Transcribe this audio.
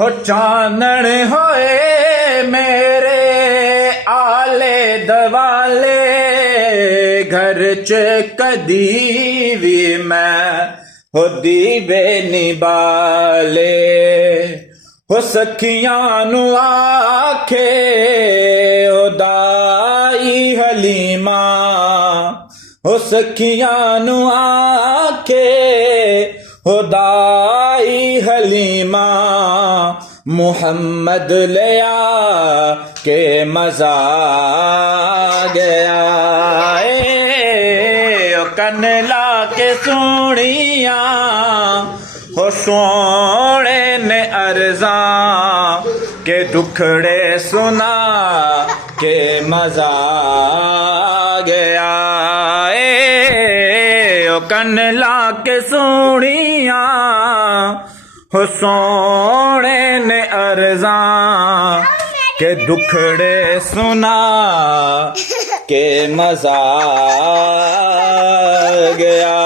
हो चानण होए मेरे आले दवाले घर च कदी भी मैं हो दीवे निबाले हो सखियां नु आखे हो दाई हलीमा हो सखियां नु आखे हो दाई हलीमा मुहम्मद लिया के मजा गया कन ला के सुनिया हो सोने ने अर्जा के दुखड़े सुना के मजा गया कन ला के सुनिया हो सोने ने अर्जा के दुखड़े सुना के मजा गया।